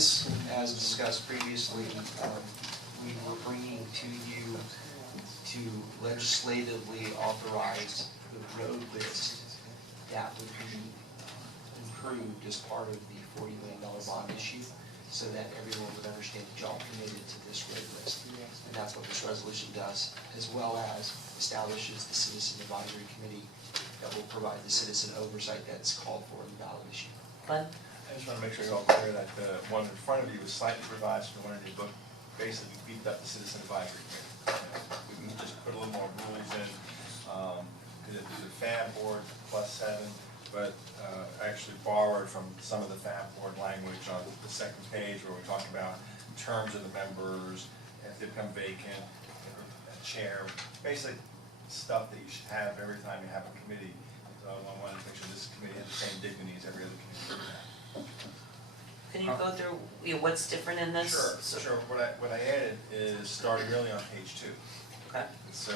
This, as discussed previously, we were bringing to you to legislatively authorize the road list that would be improved as part of the $40 million bond issue, so that everyone would understand that y'all committed to this road list. And that's what this resolution does, as well as establishes the Citizen Advisory Committee that will provide the citizen oversight that's called for in the ballot issue. Glenn? I just want to make sure you're all clear that the one in front of you is slightly revised from the one in your book. Basically, we beefed up the Citizen Advisory Committee. We can just put a little more rules in, because it was a FAB board plus 7, but actually borrowed from some of the FAB board language on the second page where we talk about terms of the members, if they become vacant, a chair, basic stuff that you should have every time you have a committee. So I wanted to make sure this committee has the same dignity as every other committee. Can you go through what's different in this? Sure. What I added is starting really on page 2. Okay. So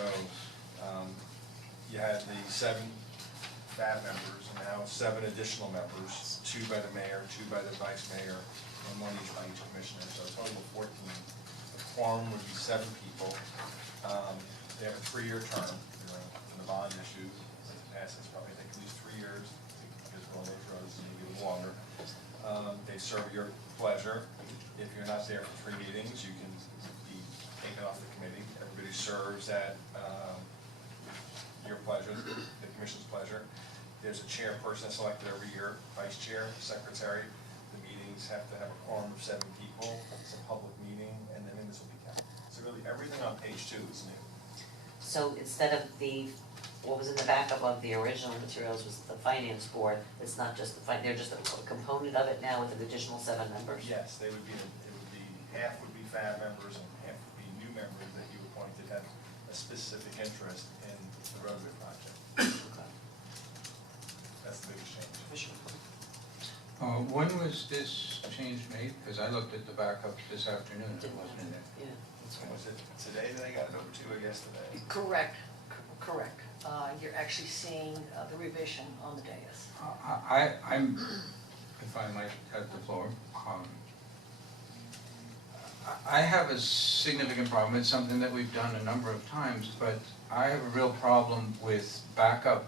you had the 7 FAB members, and now 7 additional members, 2 by the mayor, 2 by the vice mayor, and 1 each by each commissioner. So a total of 14. The quorum would be 7 people. They have a 3-year term. In the bond issue, if it passes, probably take at least 3 years, because for all those roads, maybe a little longer. They serve your pleasure. If you're not there for 3 meetings, you can be taken off the committee. Everybody serves at your pleasure, the commission's pleasure. There's a chairperson selected every year, vice chair, secretary. The meetings have to have a quorum of 7 people. It's a public meeting, and the minutes will be counted. So really, everything on page 2 is new. So instead of what was in the backup of the original materials was the finance board, it's not just they're just a component of it now with an additional 7 members? Yes, it would be half would be FAB members and half would be new members that you appointed have a specific interest in the roadway project. Okay. That's the biggest change. When was this change made? Because I looked at the backup this afternoon and it wasn't in there. Yeah. Was it today that I got it over to, or yesterday? Correct. You're actually seeing the revision on the dais. I'm, if I might have the floor, I have a significant problem. It's something that we've done a number of times, but I have a real problem with backup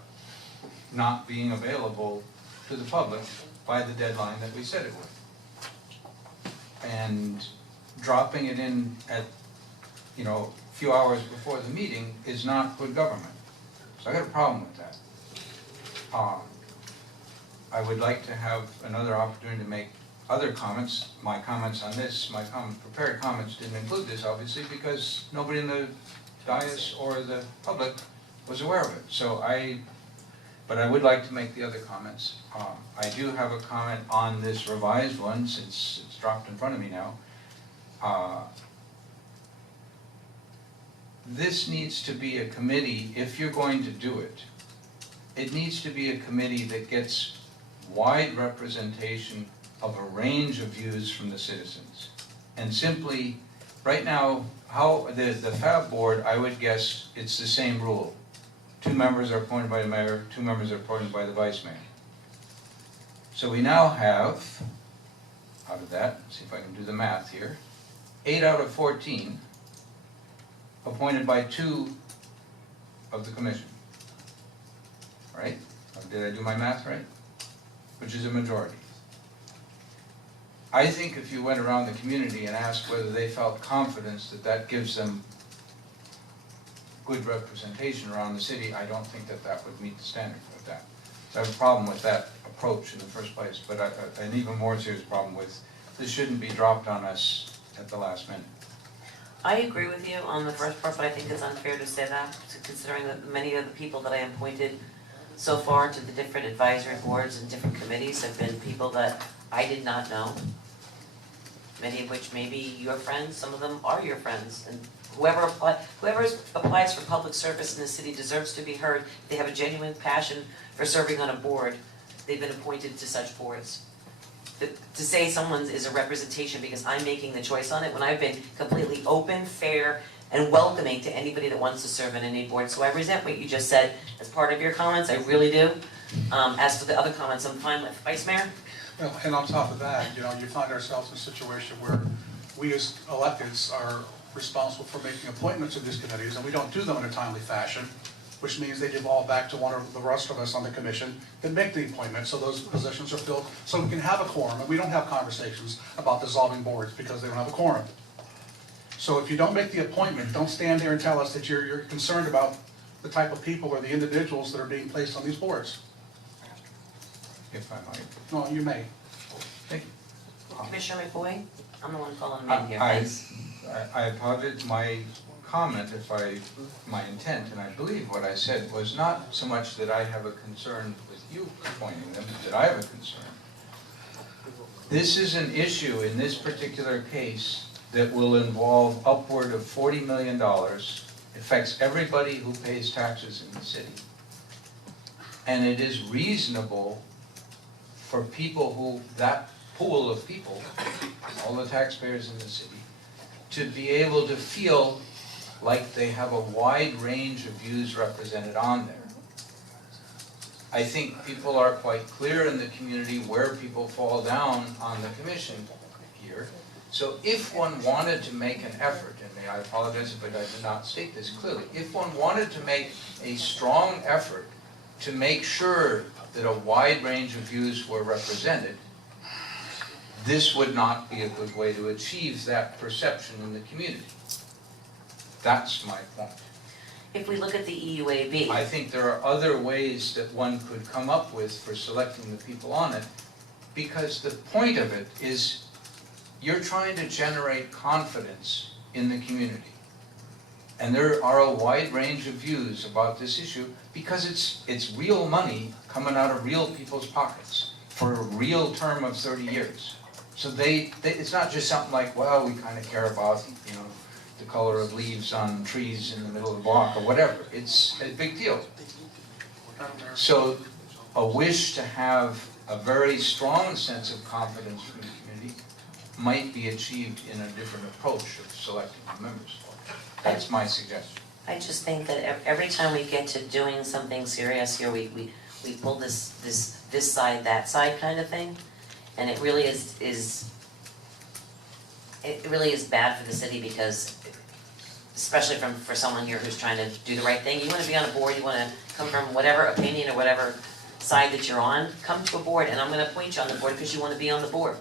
not being available to the public by the deadline that we said it would. And dropping it in at, a few hours before the meeting is not good government. So I got a problem with that. I would like to have another opportunity to make other comments. My comments on this, prepared comments didn't include this, obviously, because nobody in the dais or the public was aware of it. But I would like to make the other comments. I do have a comment on this revised one, since it's dropped in front of me now. This needs to be a committee, if you're going to do it, it needs to be a committee that gets wide representation of a range of views from the citizens. And simply, right now, how the FAB board, I would guess it's the same rule. 2 members are appointed by the mayor, 2 members are appointed by the vice mayor. So we now have, out of that, let's see if I can do the math here, 8 out of 14 appointed by 2 of the commission. Right? Did I do my math right? Which is a majority. I think if you went around the community and asked whether they felt confidence that that gives them good representation around the city, I don't think that that would meet the standard of that. So I have a problem with that approach in the first place, but an even more serious problem with this shouldn't be dropped on us at the last minute. I agree with you on the first part, but I think it's unfair to say that, considering that many of the people that I appointed so far to the different advisory boards and different committees have been people that I did not know. Many of which may be your friends, some of them are your friends, and whoever applies for public service in the city deserves to be heard. If they have a genuine passion for serving on a board, they've been appointed to such boards. To say someone is a representation because I'm making the choice on it, when I've been completely open, fair, and welcoming to anybody that wants to serve on any board. So I resent what you just said as part of your comments, I really do. As for the other comments, I'm fine with. Vice Mayor? Well, and on top of that, you find ourselves in a situation where we as electeds are responsible for making appointments to these committees, and we don't do them in a timely fashion, which means they devolve back to one of the rest of us on the commission that make the appointments, so those positions are filled, so we can have a quorum, and we don't have conversations about dissolving boards because they don't have a quorum. So if you don't make the appointment, don't stand there and tell us that you're concerned about the type of people or the individuals that are being placed on these boards. If I might. No, you may. Thank you. Commissioner McBoy, I'm the one calling him in here, I- thanks. I apologize, my comment, my intent, and I believe what I said, was not so much that I have a concern with you appointing them, that I have a concern. This is an issue in this particular case that will involve upward of $40 million. It affects everybody who pays taxes in the city. And it is reasonable for people who, that pool of people, all the taxpayers in the city, to be able to feel like they have a wide range of views represented on there. I think people are quite clear in the community where people fall down on the commission here. So if one wanted to make an effort, and I apologize if I did not state this clearly, if one wanted to make a strong effort to make sure that a wide range of views were represented, this would not be a good way to achieve that perception in the community. That's my point. If we look at the E EUAB, I think there are other ways that one could come up with for selecting the people on it, because the point of it is you're trying to generate confidence in the community. And there are a wide range of views about this issue because it's real money coming out of real people's pockets for a real term of 30 years. So it's not just something like, well, we kind of care about, the color of leaves on trees in the middle of the block or whatever. It's a big deal. So a wish to have a very strong sense of confidence from the community might be achieved in a different approach of selecting the members. That's my suggestion. I just think that every time we get to doing something serious here, we pull this side, that side kind of thing. And it really is bad for the city because, especially for someone here who's trying to do the right thing, you want to be on a board, you want to come from whatever opinion or whatever side that you're on, come to a board, and I'm going to appoint you on the board because you want to be on the board.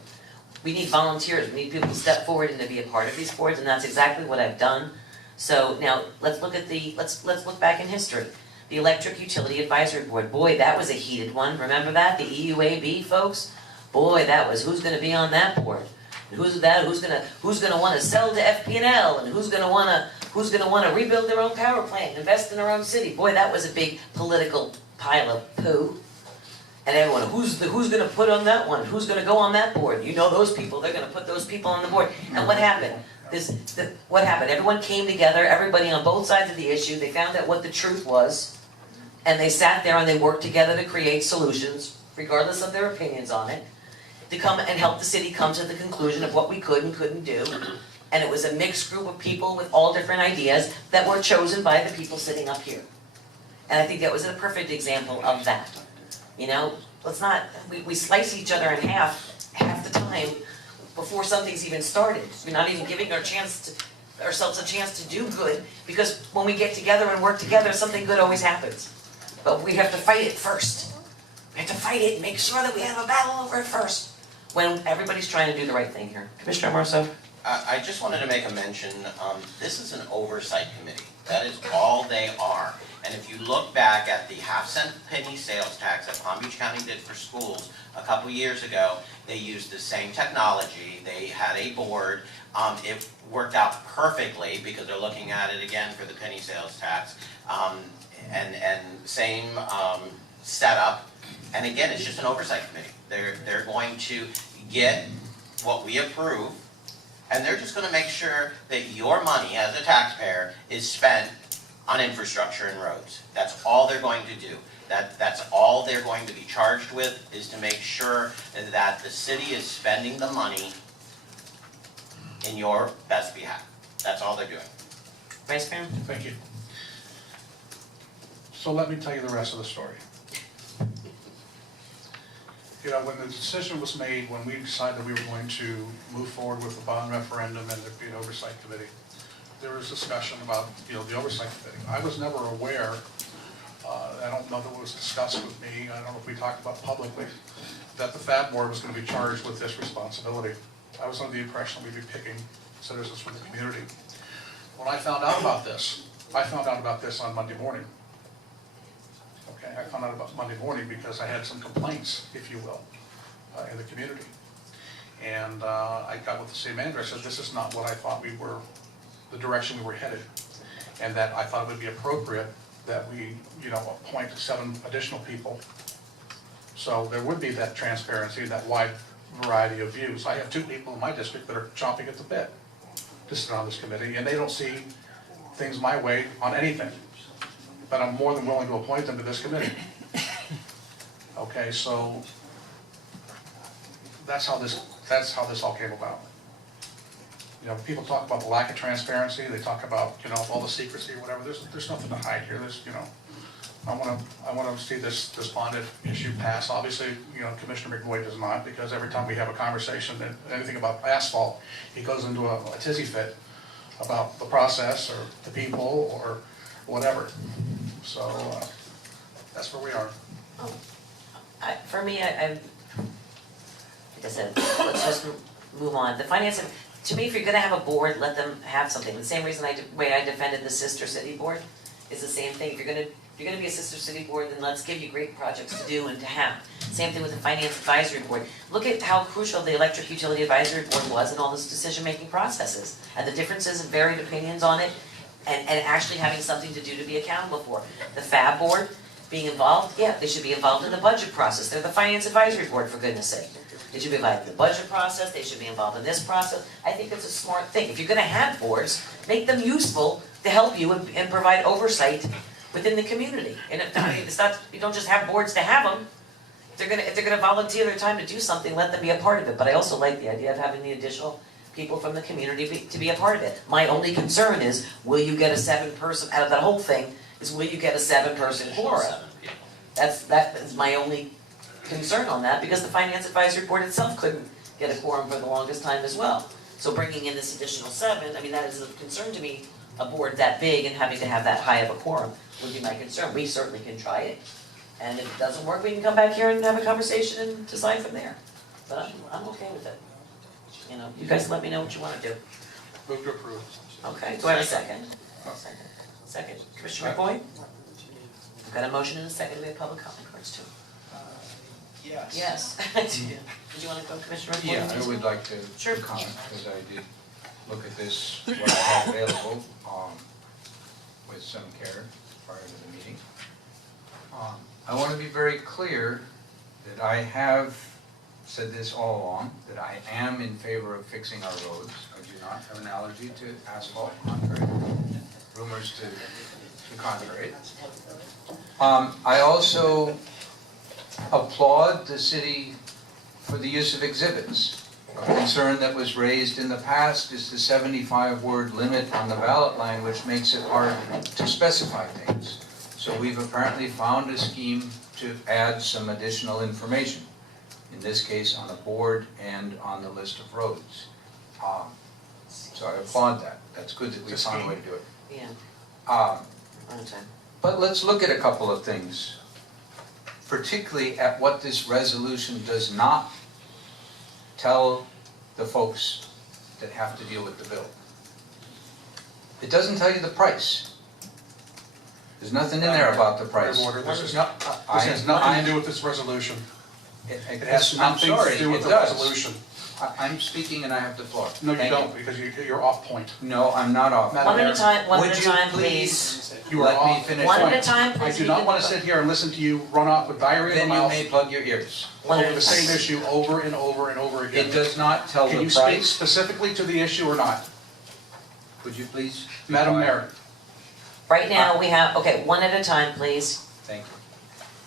We need volunteers, we need people to step forward and to be a part of these boards, and that's exactly what I've done. So now, let's look at let's look back in history. The Electric Utility Advisory Board, boy, that was a heated one, remember that? The EUAB, folks? Boy, that was, who's gonna be on that board? And who's gonna wanna sell to FP&L, and who's gonna wanna rebuild their own power plant, invest in their own city? Boy, that was a big political pile of poo. And everyone, who's gonna put on that one? Who's gonna go on that board? You know those people, they're gonna put those people on the board. And what happened? What happened? Everyone came together, everybody on both sides of the issue, they found out what the truth was, and they sat there and they worked together to create solutions, regardless of their opinions on it, to come and help the city come to the conclusion of what we could and couldn't do. And it was a mixed group of people with all different ideas that were chosen by the people sitting up here. And I think that was a perfect example of that. Let's not, we slice each other in half the time before something's even started. We're not even giving ourselves a chance to do good, because when we get together and work together, something good always happens. But we have to fight it first. We have to fight it and make sure that we have a battle over it first, when everybody's trying to do the right thing here. Commissioner Marceau? I just wanted to make a mention, this is an oversight committee. That is all they are. And if you look back at the half-cent penny sales tax that Palm Beach County did for schools a couple years ago, they used the same technology. They had a board. It worked out perfectly because they're looking at it again for the penny sales tax. And same setup. And again, it's just an oversight committee. They're going to get what we approve, and they're just going to make sure that your money as a taxpayer is spent on infrastructure and roads. That's all they're going to do. That's all they're going to be charged with, is to make sure that the city is spending the money in your best behalf. That's all they're doing. Vice Mayor? Thank you. So let me tell you the rest of the story. You know, when the decision was made, when we decided that we were going to move forward with the bond referendum and there'd be an oversight committee, there was discussion about, you know, the oversight committee. I was never aware, I don't know that it was discussed with me, I don't know if we talked about publicly, that the FAB board was going to be charged with this responsibility. I was under the impression we'd be picking citizens from the community. When I found out about this, I found out about this on Monday morning. Okay, I found out about Monday morning because I had some complaints, if you will, in the community. And I got with the city manager, I said, this is not what I thought we were, the direction we were headed. And that I thought it would be appropriate that we, you know, appoint 7 additional people. So there would be that transparency, that wide variety of views. I have 2 people in my district that are chomping at the bit to sit on this committee, and they don't see things my way on anything. But I'm more than willing to appoint them to this committee. Okay, so that's how this all came about. You know, people talk about the lack of transparency, they talk about, you know, all the secrecy or whatever, there's nothing to hide here, there's, you know, I wanna see this bond issue pass. Obviously, you know, Commissioner McBoyd does not, because every time we have a conversation, anything about asphalt, he goes into a tizzy fit about the process or the people or whatever. So, that's where we are. For me, like I said, let's just move on. The finance, to me, if you're gonna have a board, let them have something. The same reason way I defended the sister city board is the same thing. If you're gonna be a sister city board, then let's give you great projects to do and to have. Same thing with the finance advisory board. Look at how crucial the electric utility advisory board was in all those decision-making processes, and the differences and varied opinions on it, and actually having something to do to be accountable for. The FAB board being involved, yeah, they should be involved in the budget process. They're the finance advisory board, for goodness sake. They should be involved in the budget process, they should be involved in this process. I think it's a smart thing. If you're gonna have boards, make them useful to help you and provide oversight within the community. And it's not, you don't just have boards to have them. If they're gonna volunteer their time to do something, let them be a part of it. But I also like the idea of having the additional people from the community to be a part of it. My only concern is, will you get a 7-person, out of that whole thing, is will you get a 7-person quorum? 7 people. That is my only concern on that, because the finance advisory board itself couldn't get a quorum for the longest time as well. So bringing in this additional 7, I mean, that is of concern to me. A board that big and having to have that high of a quorum would be my concern. We certainly can try it, and if it doesn't work, we can come back here and have a conversation and decide from there. But I'm okay with it. You know, you guys let me know what you wanna do. Move to approve. Okay, do I have a second? Second, Commissioner McBoyd? I've got a motion and a second, we have public comment cards too. Yes. Yes. Did you wanna go, Commissioner McBoyd? Yeah, I would like to Sure. comment, because I did look at this, what I have available, with some care prior to the meeting. I want to be very clear that I have said this all along, that I am in favor of fixing our roads. I do not have an allergy to asphalt, contrary to rumors to the contrary. I also applaud the city for the use of exhibits. A concern that was raised in the past is the 75-word limit on the ballot line, which makes it hard to specify things. So we've apparently found a scheme to add some additional information, in this case on the board and on the list of roads. So I applaud that. That's good that we found a way to do it. Yeah, okay. But let's look at a couple of things, particularly at what this resolution does not tell the folks that have to deal with the bill. It doesn't tell you the price. There's nothing in there about the price. Point of order. This has nothing to do with this resolution. It has I'm nothing sorry, to do with it the does. resolution. I'm speaking and I have the floor. No, you Thank don't, because you're off point. No, I'm not off. Madam One at a time, one at a time, Would you please. please You are let me off finish? One point. at a time, I please. do not want to sit here and listen to you run off with diarrhea in Then the you mouth may plug your ears. One at over a the time. same issue over and over and over again. It does not tell Can the you speak price. specifically to the issue or not? Would you please? be Madam quiet? Mayor, Right now, we have, okay, one at a time, please. Thank you.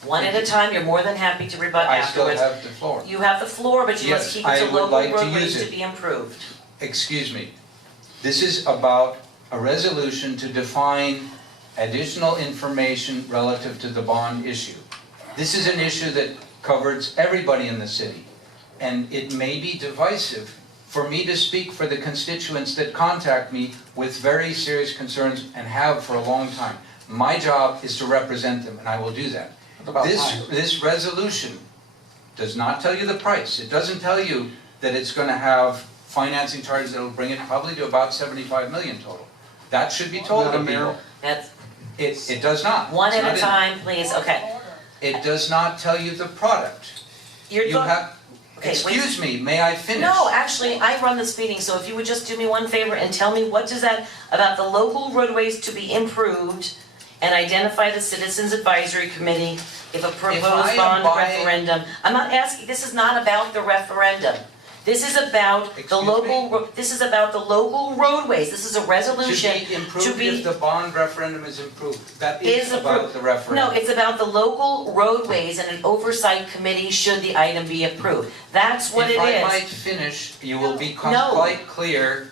One at a time, you're more than happy to rebut I still afterwards. have the floor. You have the floor, but you must Yes, keep it I to would local like to roadways use to it. be improved. Excuse me. This is about a resolution to define additional information relative to the bond issue. This is an issue that covers everybody in the city. And it may be divisive for me to speak for the constituents that contact me with very serious concerns and have for a long time. My job is to represent them, and I will do that. It's about time. This resolution does not tell you the price. It doesn't tell you that it's going to have financing charges that will bring it probably to about 75 million total. That should be told to Madam Mayor? people. That's It does not. one It's at not a in- time, please, okay. It does not tell you the product. You're You talking, have, okay, wait. excuse me, may I finish? No, actually, I run this meeting, so if you would just do me one favor and tell me what does that, about the local roadways to be improved, and identify the Citizens Advisory Committee if a I proposed am bond buying- referendum. I'm not asking, this is not about the referendum. This is about the Excuse local, me? this is about the local roadways. This is a resolution Should be to improved be. if the bond referendum is improved. That Is is about approved. the No, referendum. it's about the local roadways and an oversight committee should the item be approved. That's what it If I is. might finish, you will become No. quite clear.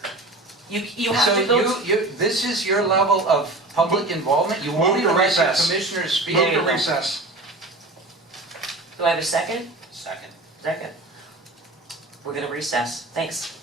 You have to go. So this is your level of public involvement? You won't Move to even let your recess. commissioners speak? Move to you go. recess. Do I have a second? Second. Second. We're gonna recess. Thanks.